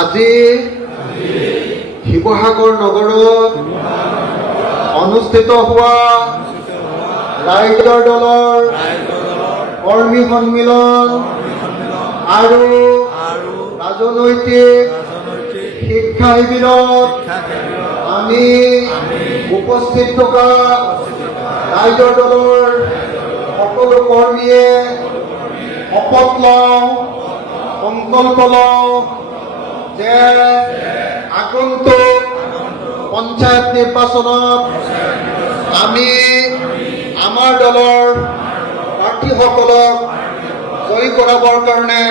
আজি শিৱসাগৰ নগৰত অনুষ্ঠিত হোৱা ৰাইজৰ দলৰ কৰ্মী সন্মিলন আৰু ৰাজনৈতিক শিক্ষা শিবিৰত আমি উপস্থিত থকা ৰাইজৰ দলৰ সকলো কৰ্মীয়ে শপত লওঁ, সংকল্প লওঁ যে আগন্তুক পঞ্চায়ত নিৰ্বাচনত আমি আমাৰ দলৰ প্ৰাৰ্থীসকলক জয়ী কৰাবৰ কাৰণে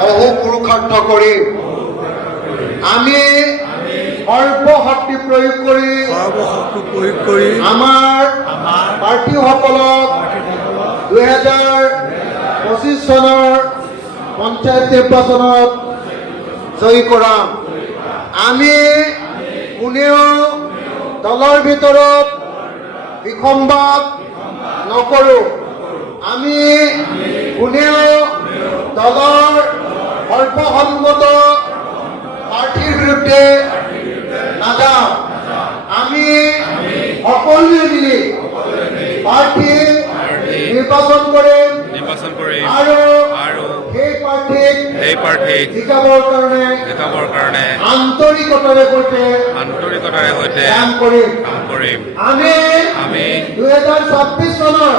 বহু পুৰুষাৰ্থ কৰিম। আমি সৰ্বশক্তি প্ৰয়োগ কৰি আমাৰ প্ৰাৰ্থীসকলক 2025 চনৰ পঞ্চায়ত নিৰ্বাচনত জয়ী কৰাম। আমি কোনেও দলৰ ভিতৰত বিসম্বাদ নকৰোঁ। আমি কোনেও দলৰ সৰ্বসন্মত প্ৰাৰ্থীৰ বিৰুদ্ধে নাযাওঁ। আমি সকলোৱে মিলি প্ৰাৰ্থী নিৰ্বাচন কৰিম আৰু সেই প্ৰাৰ্থীক জিকাবৰ কাৰণে আন্তৰিকতাৰে সৈতে কাম কৰিম। আমি 2026 চনৰ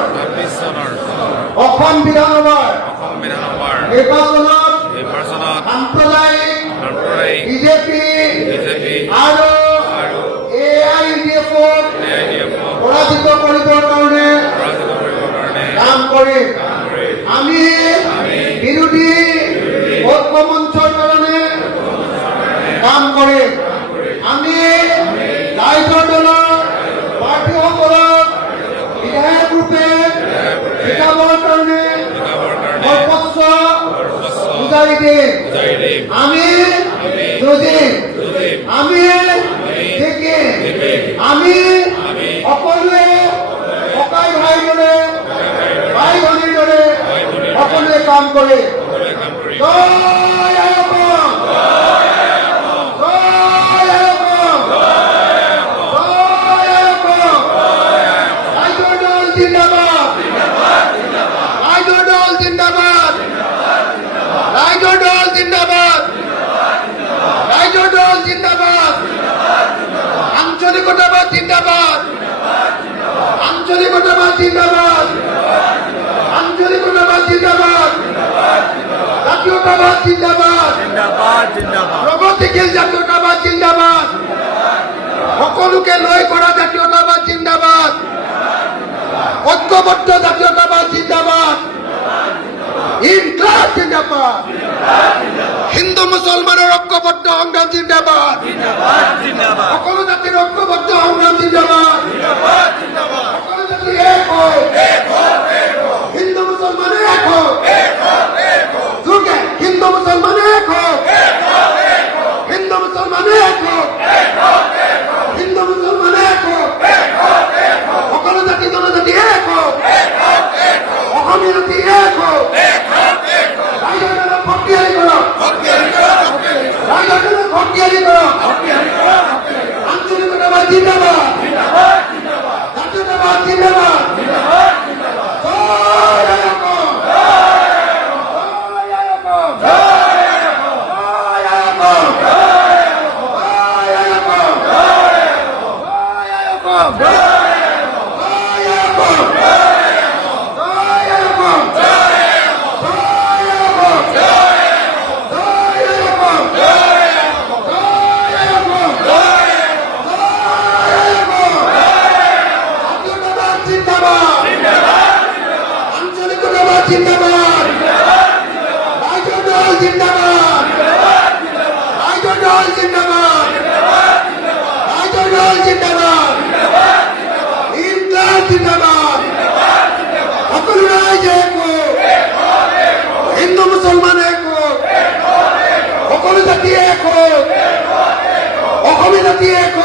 অসম বিধানসভাৰ নিৰ্বাচনত সাম্প্ৰদায়িক বিজেপি আৰু AIUDF পৰাজিত কৰিবৰ কাৰণে কাম কৰিম। আমি বিৰোধী ঐক্য মঞ্চৰ কাৰণে কাম কৰিম। আমি ৰাইজৰ দলৰ প্ৰাৰ্থীসকলক বিধায়ক ৰূপে জিকাবৰ কাৰণে সৰ্বোচ্চ বুজাই দিম। আমি যুঁজিম, আমি জিকিম। আমি সকলোৱে ককাই ভাইৰ দৰে, ভাই ভনীৰ দৰে সকলোৱে কাম কৰে। জয় অসম, জয় অসম, জয় অসম। ৰাইজৰ দল জিন্দাবাদ, ৰাইজৰ দল জিন্দাবাদ, ৰাইজৰ দল জিন্দাবাদ, ৰাইজৰ দল জিন্দাবাদ, আঞ্চলিকতাবাদ জিন্দাবাদ, আঞ্চলিকতাবাদ জিন্দাবাদ, আঞ্চলিকতাবাদ জিন্দাবাদ, জাতীয়তাবাদ জিন্দাবাদ, প্ৰগতিশীল জাতীয়তাবাদ জিন্দাবাদ, সকলোকে লৈ কৰা জাতীয়তাবাদ জিন্দাবাদ, ঐক্যবদ্ধ জাতীয়তাবাদ জিন্দাবাদ, ইনকলাব জিন্দাবাদ, হিন্দু মুছলমানৰ ঐক্যবদ্ধ সংগ্ৰাম জিন্দাবাদ, সকলো জাতিৰ ঐক্যবদ্ধ সংগ্ৰাম জিন্দাবাদ, সকলো জাতি এক হৈ হিন্দু মুছলমান এক হোক, যোগে হিন্দু মুছলমান এক হোক, হিন্দু মুছলমান এক হোক, হিন্দু মুছলমান এক হোক, সকলো জাতি জনজাতি এক হোক, অসমীয়া জাতি এক হোক। ৰাইজৰ দলক শক্তিশালী কৰক, ৰাইজৰ দলক শক্তিশালী কৰক। আঞ্চলিকতাবাদ জিন্দাবাদ, জাতীয়তাবাদ জিন্দাবাদ। জিন্দাবাদ রাইজর দল জিন্দাবাদ রাইজর দল জিন্দাবাদ রাইজর দল জিন্দাবাদ ইনকলাব জিন্দাবাদ সকল রাইজে হিন্দু মুসলমান এক সকল জাতি এক অসমীয়া জাতি এক